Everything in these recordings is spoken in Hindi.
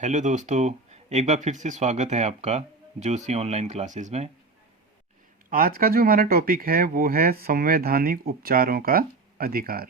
हेलो दोस्तों, एक बार फिर से स्वागत है आपका जोशी ऑनलाइन क्लासेस में। आज का जो हमारा टॉपिक है वो है संवैधानिक उपचारों का अधिकार।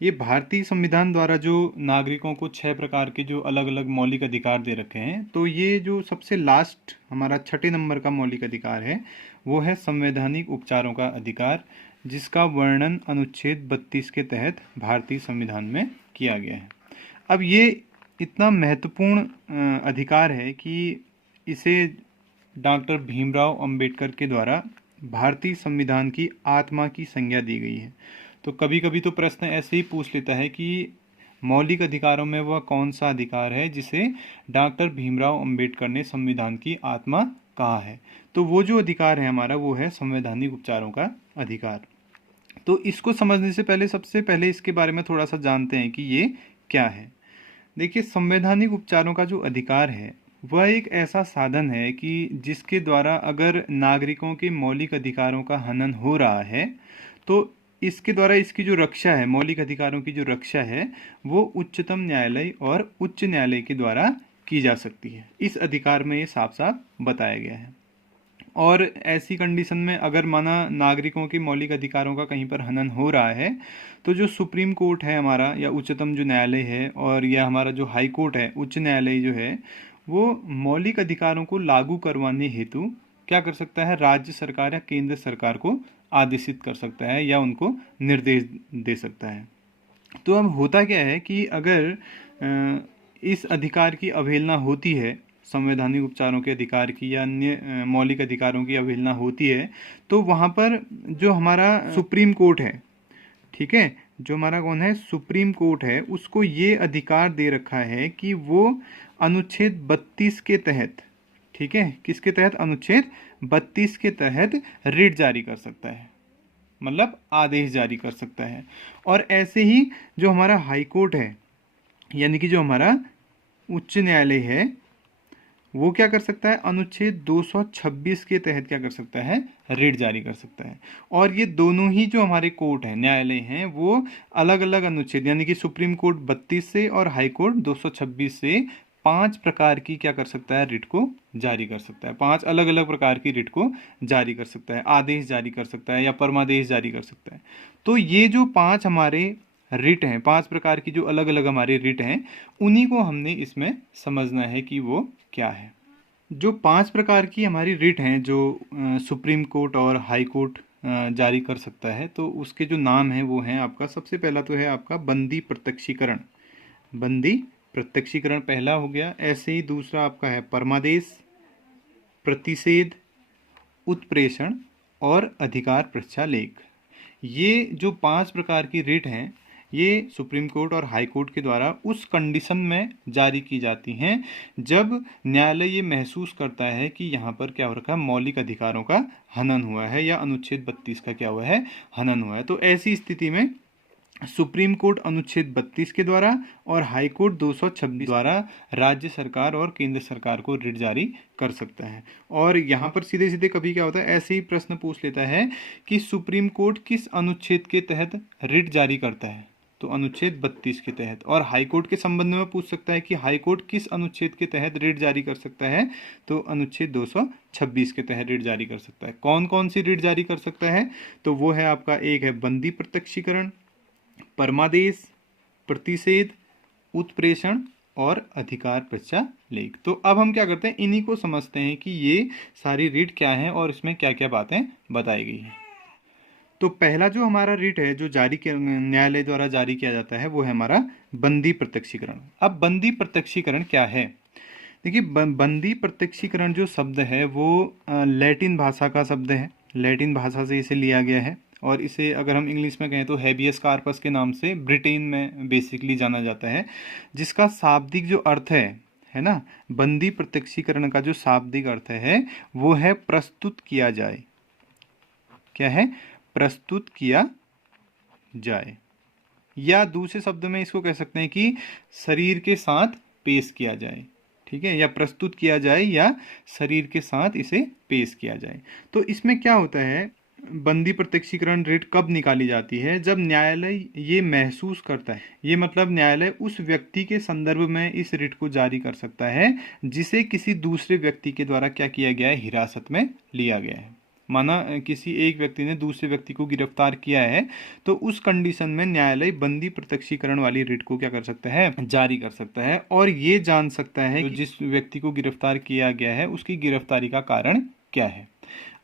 ये भारतीय संविधान द्वारा जो नागरिकों को 6 प्रकार के जो अलग अलग मौलिक अधिकार दे रखे हैं, तो ये जो सबसे लास्ट हमारा 6 नंबर का मौलिक अधिकार है वो है संवैधानिक उपचारों का अधिकार, जिसका वर्णन अनुच्छेद 32 के तहत भारतीय संविधान में किया गया है। अब ये इतना महत्वपूर्ण अधिकार है कि इसे डॉक्टर भीमराव अंबेडकर के द्वारा भारतीय संविधान की आत्मा की संज्ञा दी गई है। तो कभी कभी तो प्रश्न ऐसे ही पूछ लेता है कि मौलिक अधिकारों में वह कौन सा अधिकार है जिसे डॉक्टर भीमराव अंबेडकर ने संविधान की आत्मा कहा है। तो वो जो अधिकार है हमारा वो है संवैधानिक उपचारों का अधिकार। तो इसको समझने से पहले सबसे पहले इसके बारे में थोड़ा सा जानते हैं कि ये क्या है। देखिए, संवैधानिक उपचारों का जो अधिकार है वह एक ऐसा साधन है कि जिसके द्वारा अगर नागरिकों के मौलिक अधिकारों का हनन हो रहा है तो इसके द्वारा इसकी जो रक्षा है, मौलिक अधिकारों की जो रक्षा है, वो उच्चतम न्यायालय और उच्च न्यायालय के द्वारा की जा सकती है। इस अधिकार में ये साफ साफ बताया गया है। और ऐसी कंडीशन में अगर माना नागरिकों के मौलिक अधिकारों का कहीं पर हनन हो रहा है तो जो सुप्रीम कोर्ट है हमारा, या उच्चतम जो न्यायालय है, और या हमारा जो हाई कोर्ट है, उच्च न्यायालय जो है, वो मौलिक अधिकारों को लागू करवाने हेतु क्या कर सकता है, राज्य सरकार या केंद्र सरकार को आदेशित कर सकता है या उनको निर्देश दे सकता है। तो अब होता क्या है कि अगर इस अधिकार की अवहेलना होती है, संवैधानिक उपचारों के अधिकार की या अन्य मौलिक अधिकारों की अवहेलना होती है, तो वहाँ पर जो हमारा सुप्रीम कोर्ट है, ठीक है, जो हमारा कौन है, सुप्रीम कोर्ट है, उसको ये अधिकार दे रखा है कि वो अनुच्छेद 32 के तहत, ठीक है, किसके तहत, अनुच्छेद 32 के तहत रिट जारी कर सकता है, मतलब आदेश जारी कर सकता है। और ऐसे ही जो हमारा हाई कोर्ट है, यानी कि जो हमारा उच्च न्यायालय है, वो क्या कर सकता है, अनुच्छेद 226 के तहत क्या कर सकता है, रिट जारी कर सकता है। और ये दोनों ही जो हमारे कोर्ट हैं, न्यायालय हैं, वो अलग अलग अनुच्छेद, यानी कि सुप्रीम कोर्ट 32 से और हाई कोर्ट 226 से 5 प्रकार की क्या कर सकता है, रिट को जारी कर सकता है। 5 अलग अलग प्रकार की रिट को जारी कर सकता है, आदेश जारी कर सकता है या परमादेश जारी कर सकता है। तो ये जो 5 हमारे रिट हैं, 5 प्रकार की जो अलग अलग हमारे रिट हैं, उन्हीं को हमने इसमें समझना है कि वो क्या है। जो 5 प्रकार की हमारी रिट हैं जो सुप्रीम कोर्ट और हाई कोर्ट जारी कर सकता है, तो उसके जो नाम हैं वो हैं आपका, सबसे पहला तो है आपका बंदी प्रत्यक्षीकरण। बंदी प्रत्यक्षीकरण पहला हो गया। ऐसे ही दूसरा आपका है परमादेश, प्रतिषेध, उत्प्रेषण और अधिकार प्रक्षालेख। ये जो 5 प्रकार की रिट हैं, ये सुप्रीम कोर्ट और हाई कोर्ट के द्वारा उस कंडीशन में जारी की जाती हैं जब न्यायालय ये महसूस करता है कि यहाँ पर क्या हो रखा है, मौलिक अधिकारों का हनन हुआ है या अनुच्छेद 32 का क्या हुआ है, हनन हुआ है। तो ऐसी स्थिति में सुप्रीम कोर्ट अनुच्छेद 32 के द्वारा और हाई कोर्ट 226 द्वारा राज्य सरकार और केंद्र सरकार को रिट जारी कर सकता है। और यहाँ पर सीधे सीधे कभी क्या होता है, ऐसे ही प्रश्न पूछ लेता है कि सुप्रीम कोर्ट किस अनुच्छेद के तहत रिट जारी करता है, तो अनुच्छेद 32 के तहत। और हाई कोर्ट के संबंध में पूछ सकता है कि हाई कोर्ट किस अनुच्छेद के तहत रिट जारी कर सकता है, तो अनुच्छेद 226 के तहत रिट जारी कर सकता है। कौन कौन सी रिट जारी कर सकता है, तो वो है आपका, एक है बंदी प्रत्यक्षीकरण, परमादेश, प्रतिषेध, उत्प्रेषण और अधिकार प्रक्षालेख। तो अब हम क्या करते हैं, इन्हीं को समझते हैं कि ये सारी रिट क्या है और इसमें क्या क्या बातें बताई गई हैं। तो पहला जो हमारा रिट है जो जारी न्यायालय द्वारा जारी किया जाता है वो है हमारा बंदी प्रत्यक्षीकरण। अब बंदी प्रत्यक्षीकरण क्या है, देखिए, बंदी प्रत्यक्षीकरण जो शब्द है वो लैटिन भाषा का शब्द है, लैटिन भाषा से इसे लिया गया है। और इसे अगर हम इंग्लिश में कहें तो हैबियस कार्पस के नाम से ब्रिटेन में बेसिकली जाना जाता है, जिसका शाब्दिक जो अर्थ है ना, बंदी प्रत्यक्षीकरण का जो शाब्दिक अर्थ है वो है प्रस्तुत किया जाए। क्या है, प्रस्तुत किया जाए, या दूसरे शब्द में इसको कह सकते हैं कि शरीर के साथ पेश किया जाए, ठीक है, या प्रस्तुत किया जाए या शरीर के साथ इसे पेश किया जाए। तो इसमें क्या होता है बंदी प्रत्यक्षीकरण रिट कब निकाली जाती है? जब न्यायालय ये महसूस करता है, ये मतलब न्यायालय उस व्यक्ति के संदर्भ में इस रिट को जारी कर सकता है जिसे किसी दूसरे व्यक्ति के द्वारा क्या किया गया है, हिरासत में लिया गया है। माना किसी एक व्यक्ति ने दूसरे व्यक्ति को गिरफ्तार किया है, तो उस कंडीशन में न्यायालय बंदी प्रत्यक्षीकरण वाली रिट को क्या कर सकता है, जारी कर सकता है, और ये जान सकता है कि जिस व्यक्ति को गिरफ्तार किया गया है उसकी गिरफ्तारी का कारण क्या है।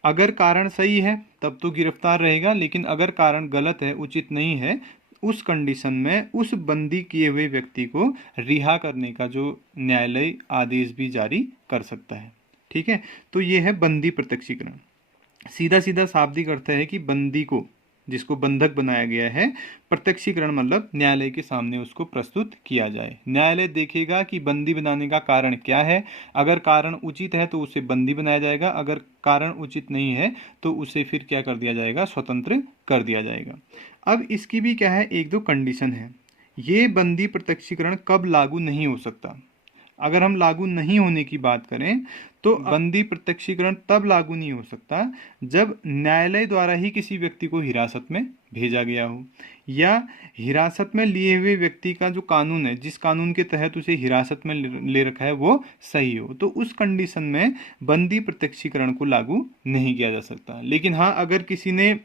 अगर कारण सही है तब तो गिरफ्तार रहेगा, लेकिन अगर कारण गलत है, उचित नहीं है, उस कंडीशन में उस बंदी किए हुए व्यक्ति को रिहा करने का जो न्यायालय आदेश भी जारी कर सकता है। ठीक है, तो ये है बंदी प्रत्यक्षीकरण। सीधा सीधा शाब्दिक अर्थ है कि बंदी को, जिसको बंधक बनाया गया है, प्रत्यक्षीकरण मतलब न्यायालय के सामने उसको प्रस्तुत किया जाए। न्यायालय देखेगा कि बंदी बनाने का कारण क्या है। अगर कारण उचित है तो उसे बंदी बनाया जाएगा, अगर कारण उचित नहीं है तो उसे फिर क्या कर दिया जाएगा, स्वतंत्र कर दिया जाएगा। अब इसकी भी क्या है, एक दो कंडीशन है। ये बंदी प्रत्यक्षीकरण कब लागू नहीं हो सकता? अगर हम लागू नहीं होने की बात करें तो बंदी प्रत्यक्षीकरण तब लागू नहीं हो सकता जब न्यायालय द्वारा ही किसी व्यक्ति को हिरासत में भेजा गया हो, या हिरासत में लिए हुए व्यक्ति का जो कानून है, जिस कानून के तहत उसे हिरासत में ले रखा है, वो सही हो। तो उस कंडीशन में बंदी प्रत्यक्षीकरण को लागू नहीं किया जा सकता। लेकिन हाँ, अगर किसी ने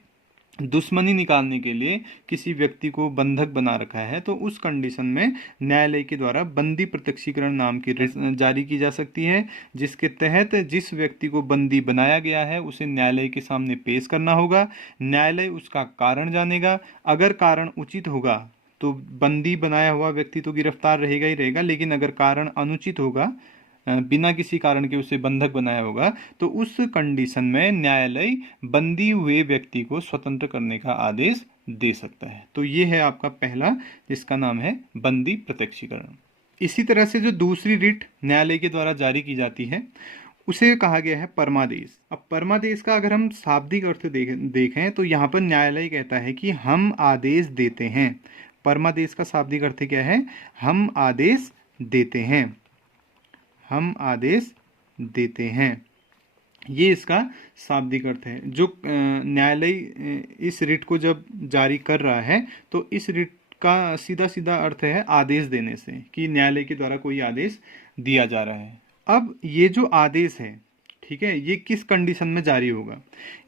दुश्मनी निकालने के लिए किसी व्यक्ति को बंधक बना रखा है तो उस कंडीशन में न्यायालय के द्वारा बंदी प्रत्यक्षीकरण नाम की रिट जारी की जा सकती है, जिसके तहत जिस व्यक्ति को बंदी बनाया गया है उसे न्यायालय के सामने पेश करना होगा। न्यायालय उसका कारण जानेगा। अगर कारण उचित होगा तो बंदी बनाया हुआ व्यक्ति तो गिरफ्तार रहेगा ही रहेगा, लेकिन अगर कारण अनुचित होगा, बिना किसी कारण के उसे बंधक बनाया होगा, तो उस कंडीशन में न्यायालय बंदी हुए व्यक्ति को स्वतंत्र करने का आदेश दे सकता है। तो ये है आपका पहला, जिसका नाम है बंदी प्रत्यक्षीकरण। इसी तरह से जो दूसरी रिट न्यायालय के द्वारा जारी की जाती है उसे कहा गया है परमादेश। अब परमादेश का अगर हम शाब्दिक अर्थ देखें तो यहाँ पर न्यायालय कहता है कि हम आदेश देते हैं। परमादेश का शाब्दिक अर्थ क्या है? हम आदेश देते हैं, हम आदेश देते हैं, ये इसका शाब्दिक अर्थ है। जो न्यायालय इस रिट को जब जारी कर रहा है तो इस रिट का सीधा सीधा अर्थ है आदेश देने से, कि न्यायालय के द्वारा कोई आदेश दिया जा रहा है। अब ये जो आदेश है, ठीक है, ये किस कंडीशन में जारी होगा?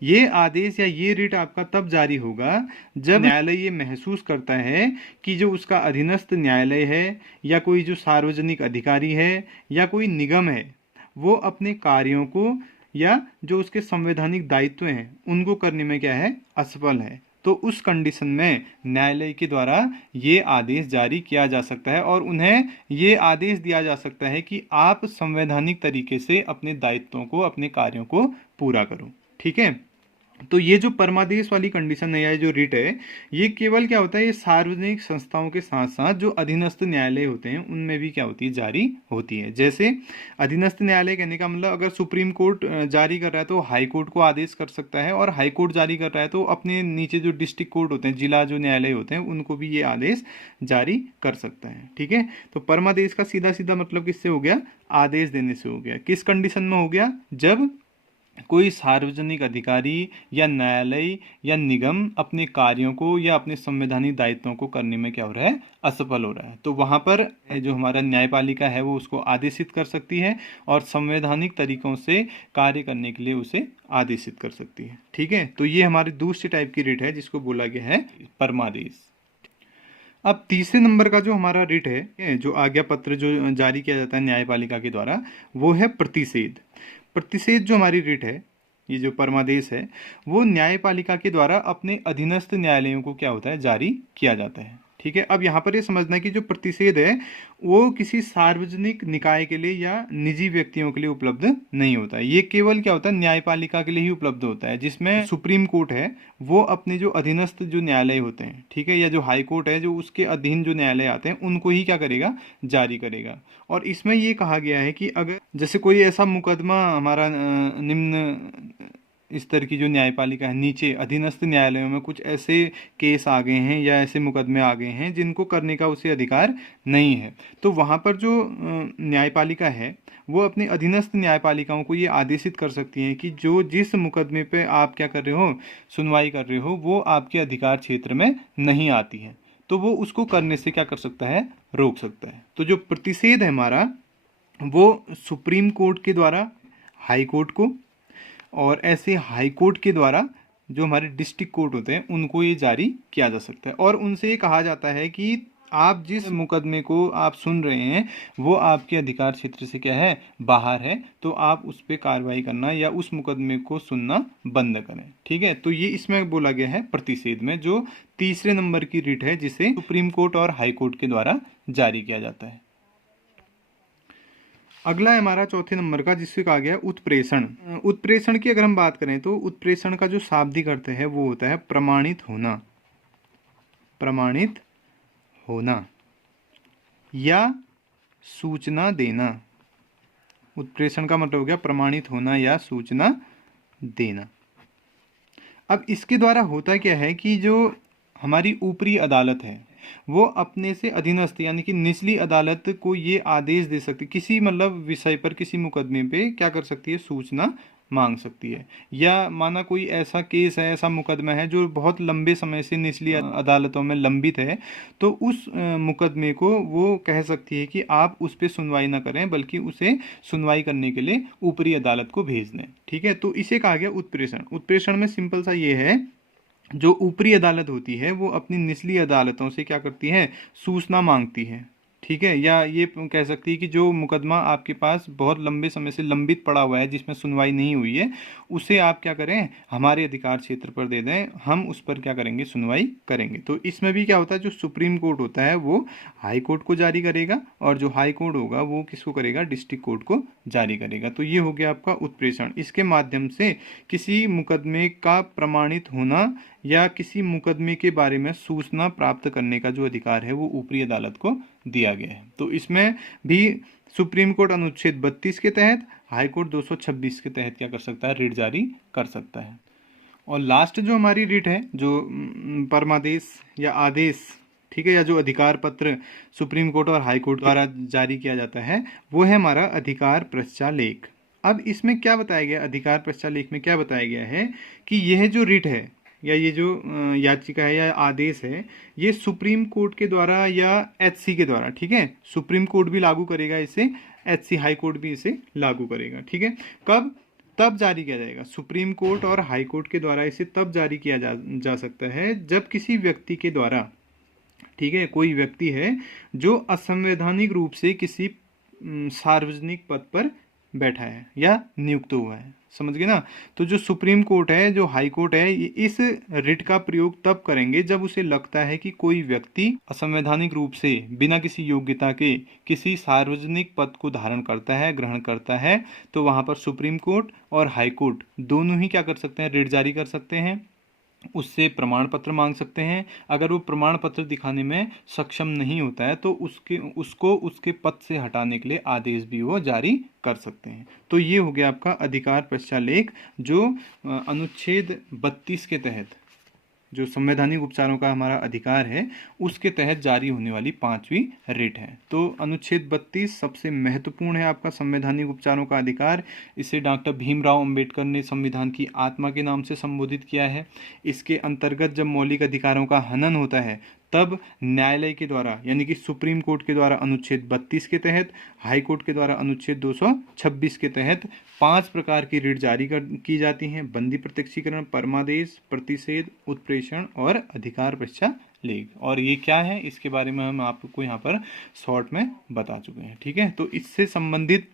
ये आदेश या ये रिट आपका तब जारी होगा जब न्यायालय ये महसूस करता है कि जो उसका अधीनस्थ न्यायालय है, या कोई जो सार्वजनिक अधिकारी है, या कोई निगम है, वो अपने कार्यों को या जो उसके संवैधानिक दायित्व हैं उनको करने में क्या है, असफल है। तो उस कंडीशन में न्यायालय के द्वारा ये आदेश जारी किया जा सकता है और उन्हें ये आदेश दिया जा सकता है कि आप संवैधानिक तरीके से अपने दायित्वों को, अपने कार्यों को पूरा करो। ठीक है, तो ये जो परमादेश वाली कंडीशन है या जो रिट है, ये केवल क्या होता है, ये सार्वजनिक संस्थाओं के साथ साथ जो अधीनस्थ न्यायालय होते हैं उनमें भी क्या होती है, जारी होती है। जैसे अधीनस्थ न्यायालय कहने का मतलब अगर सुप्रीम कोर्ट जारी कर रहा है तो हाई कोर्ट को आदेश कर सकता है, और हाई कोर्ट जारी कर रहा है तो अपने नीचे जो डिस्ट्रिक्ट कोर्ट होते हैं, जिला जो न्यायालय होते हैं, उनको भी ये आदेश जारी कर सकता है। ठीक है, तो परमादेश का सीधा सीधा मतलब किससे हो गया, आदेश देने से हो गया। किस कंडीशन में हो गया? जब कोई सार्वजनिक अधिकारी या न्यायालय या निगम अपने कार्यों को या अपने संवैधानिक दायित्वों को करने में क्या हो रहा है, असफल हो रहा है, तो वहां पर जो हमारा न्यायपालिका है वो उसको आदेशित कर सकती है और संवैधानिक तरीकों से कार्य करने के लिए उसे आदेशित कर सकती है। ठीक है, तो ये हमारी दूसरी टाइप की रिट है जिसको बोला गया है परमादेश। अब तीसरे नंबर का जो हमारा रिट है, जो आज्ञा पत्र जो जारी किया जाता है न्यायपालिका के द्वारा, वो है प्रतिषेध। प्रतिषेध जो हमारी रिट है, ये जो परमादेश है, वो न्यायपालिका के द्वारा अपने अधीनस्थ न्यायालयों को क्या होता है, जारी किया जाता है। ठीक है, अब यहाँ पर ये समझना कि जो प्रतिषेध है वो किसी सार्वजनिक निकाय के लिए या निजी व्यक्तियों के लिए उपलब्ध नहीं होता है। ये केवल क्या होता है, न्यायपालिका के लिए ही उपलब्ध होता है, जिसमें सुप्रीम कोर्ट है वो अपने जो अधीनस्थ जो न्यायालय होते हैं, ठीक है, या जो हाई कोर्ट है जो उसके अधीन जो न्यायालय आते हैं उनको ही क्या करेगा, जारी करेगा। और इसमें ये कहा गया है कि अगर जैसे कोई ऐसा मुकदमा हमारा निम्न स्तर की जो न्यायपालिका है, नीचे अधीनस्थ न्यायालयों में कुछ ऐसे केस आ गए हैं या ऐसे मुकदमे आ गए हैं जिनको करने का उसे अधिकार नहीं है, तो वहाँ पर जो न्यायपालिका है वो अपनी अधीनस्थ न्यायपालिकाओं को ये आदेशित कर सकती हैं कि जो जिस मुकदमे पे आप क्या कर रहे हो, सुनवाई कर रहे हो, वो आपके अधिकार क्षेत्र में नहीं आती है, तो वो उसको करने से क्या कर सकता है, रोक सकता है। तो जो प्रतिषेध है हमारा, वो सुप्रीम कोर्ट के द्वारा हाई कोर्ट को, और ऐसे हाई कोर्ट के द्वारा जो हमारे डिस्ट्रिक्ट कोर्ट होते हैं उनको ये जारी किया जा सकता है। और उनसे ये कहा जाता है कि आप जिस मुकदमे को आप सुन रहे हैं वो आपके अधिकार क्षेत्र से क्या है, बाहर है, तो आप उस पर कार्रवाई करना या उस मुकदमे को सुनना बंद करें। ठीक है, तो ये इसमें बोला गया है प्रतिषेध में, जो तीसरे नंबर की रिट है जिसे सुप्रीम कोर्ट और हाई कोर्ट के द्वारा जारी किया जाता है। अगला है हमारा चौथे नंबर का, जिससे कहा गया उत्प्रेषण। उत्प्रेषण की अगर हम बात करें तो उत्प्रेषण का जो शाब्दिक अर्थ है वो होता है प्रमाणित होना, प्रमाणित होना या सूचना देना। उत्प्रेषण का मतलब हो गया प्रमाणित होना या सूचना देना। अब इसके द्वारा होता क्या है कि जो हमारी ऊपरी अदालत है वो अपने से अधीनस्थ यानी कि निचली अदालत को ये आदेश दे सकती, किसी मतलब विषय पर, किसी मुकदमे पे क्या कर सकती है, सूचना मांग सकती है। या माना कोई ऐसा केस है, ऐसा मुकदमा है जो बहुत लंबे समय से निचली अदालतों में लंबित है, तो उस मुकदमे को वो कह सकती है कि आप उस पर सुनवाई ना करें, बल्कि उसे सुनवाई करने के लिए ऊपरी अदालत को भेज दें। ठीक है, तो इसे कहा गया उत्प्रेषण। उत्प्रेषण में सिंपल सा ये है, जो ऊपरी अदालत होती है वो अपनी निचली अदालतों से क्या करती है, सूचना मांगती है। ठीक है, या ये कह सकती है कि जो मुकदमा आपके पास बहुत लंबे समय से लंबित पड़ा हुआ है, जिसमें सुनवाई नहीं हुई है, उसे आप क्या करें, हमारे अधिकार क्षेत्र पर दे दें, हम उस पर क्या करेंगे, सुनवाई करेंगे। तो इसमें भी क्या होता है, जो सुप्रीम कोर्ट होता है वो हाई कोर्ट को जारी करेगा, और जो हाई कोर्ट होगा वो किसको करेगा, डिस्ट्रिक्ट कोर्ट को जारी करेगा। तो ये हो गया आपका उत्प्रेषण। इसके माध्यम से किसी मुकदमे का प्रमाणित होना या किसी मुकदमे के बारे में सूचना प्राप्त करने का जो अधिकार है वो ऊपरी अदालत को दिया गया है। तो इसमें भी सुप्रीम कोर्ट अनुच्छेद 32 के तहत, हाई कोर्ट 226 के तहत क्या कर सकता है, रिट जारी कर सकता है। और लास्ट जो हमारी रिट है, जो परमादेश या आदेश, ठीक है, या जो अधिकार पत्र सुप्रीम कोर्ट और हाई कोर्ट द्वारा जारी किया जाता है, वो है हमारा अधिकार प्रस्तालेख। अब इसमें क्या बताया गया, अधिकार प्रस्तालेख में क्या बताया गया है कि यह जो रिट है या ये जो याचिका है या आदेश है, ये सुप्रीम कोर्ट के द्वारा या एचसी के द्वारा, ठीक है, सुप्रीम कोर्ट भी लागू करेगा इसे, एचसी हाई कोर्ट भी इसे लागू करेगा। ठीक है, कब, तब जारी किया जाएगा, सुप्रीम कोर्ट और हाई कोर्ट के द्वारा इसे तब जारी किया जा सकता है जब किसी व्यक्ति के द्वारा, ठीक है, कोई व्यक्ति है जो असंवैधानिक रूप से किसी सार्वजनिक पद पर बैठा है या नियुक्त हुआ है। समझ गए ना। तो जो सुप्रीम कोर्ट है, जो हाई कोर्ट है, इस रिट का प्रयोग तब करेंगे जब उसे लगता है कि कोई व्यक्ति असंवैधानिक रूप से बिना किसी योग्यता के किसी सार्वजनिक पद को धारण करता है, ग्रहण करता है, तो वहां पर सुप्रीम कोर्ट और हाई कोर्ट दोनों ही क्या कर सकते हैं, रिट जारी कर सकते हैं, उससे प्रमाण पत्र मांग सकते हैं। अगर वो प्रमाण पत्र दिखाने में सक्षम नहीं होता है तो उसको उसके पद से हटाने के लिए आदेश भी वो जारी कर सकते हैं। तो ये हो गया आपका अधिकार प्रस्तालेख, जो अनुच्छेद 32 के तहत, जो संवैधानिक उपचारों का हमारा अधिकार है, उसके तहत जारी होने वाली 5वीं रिट है। तो अनुच्छेद 32 सबसे महत्वपूर्ण है आपका संवैधानिक उपचारों का अधिकार। इसे डॉक्टर भीमराव अंबेडकर ने संविधान की आत्मा के नाम से संबोधित किया है। इसके अंतर्गत जब मौलिक अधिकारों का हनन होता है तब न्यायालय के द्वारा, यानी कि सुप्रीम कोर्ट के द्वारा अनुच्छेद 32 के तहत, हाई कोर्ट के द्वारा अनुच्छेद 226 के तहत 5 प्रकार की रिट जारी की जाती हैं: बंदी प्रत्यक्षीकरण, परमादेश, प्रतिषेध, उत्प्रेषण और अधिकार प्रस्तालेख। और ये क्या है, इसके बारे में हम आपको यहाँ पर शॉर्ट में बता चुके हैं। ठीक है, तो इससे संबंधित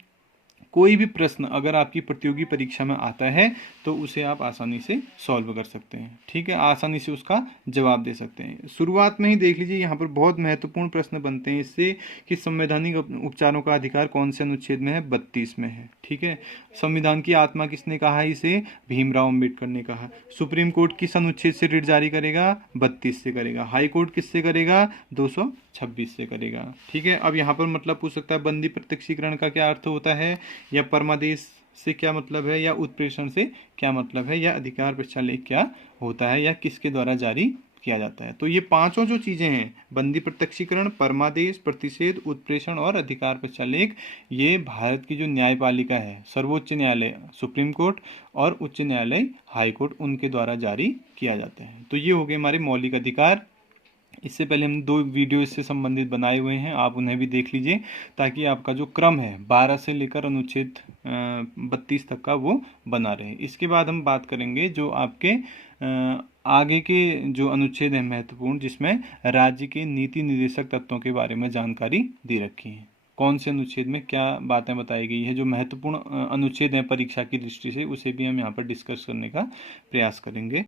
कोई भी प्रश्न अगर आपकी प्रतियोगी परीक्षा में आता है तो उसे आप आसानी से सॉल्व कर सकते हैं। ठीक है, आसानी से उसका जवाब दे सकते हैं। शुरुआत में ही देख लीजिए, यहाँ पर बहुत महत्वपूर्ण प्रश्न बनते हैं इससे कि संवैधानिक उपचारों का अधिकार कौन से अनुच्छेद में है, 32 में है। ठीक है, संविधान की आत्मा किसने कहा, इसे भीमराव अंबेडकर ने कहा। सुप्रीम कोर्ट किस अनुच्छेद से रिट जारी करेगा, 32 से करेगा। हाई कोर्ट किससे करेगा, 226 से करेगा। ठीक है, अब यहाँ पर मतलब पूछ सकता है बंदी प्रत्यक्षीकरण का क्या अर्थ होता है, या परमादेश से क्या मतलब है, या उत्प्रेषण से क्या मतलब है, या अधिकार प्रस्तालेख क्या होता है, या किसके द्वारा जारी किया जाता है। तो ये पांचों जो चीज़ें हैं, बंदी प्रत्यक्षीकरण, परमादेश, प्रतिषेध, उत्प्रेषण और अधिकार प्रचालेख, ये भारत की जो न्यायपालिका है, सर्वोच्च न्यायालय सुप्रीम कोर्ट और उच्च न्यायालय हाई कोर्ट, उनके द्वारा जारी किया जाते हैं। तो ये हो गए हमारे मौलिक अधिकार। इससे पहले हम 2 वीडियो इससे संबंधित बनाए हुए हैं, आप उन्हें भी देख लीजिए ताकि आपका जो क्रम है 12 से लेकर अनुच्छेद 32 तक का वो बना रहे। इसके बाद हम बात करेंगे जो आपके आगे के जो अनुच्छेद हैं महत्वपूर्ण, जिसमें राज्य के नीति निर्देशक तत्वों के बारे में जानकारी दी रखी है। कौन से अनुच्छेद में क्या बातें बताई गई है, जो महत्वपूर्ण अनुच्छेद हैं परीक्षा की दृष्टि से, उसे भी हम यहाँ पर डिस्कस करने का प्रयास करेंगे।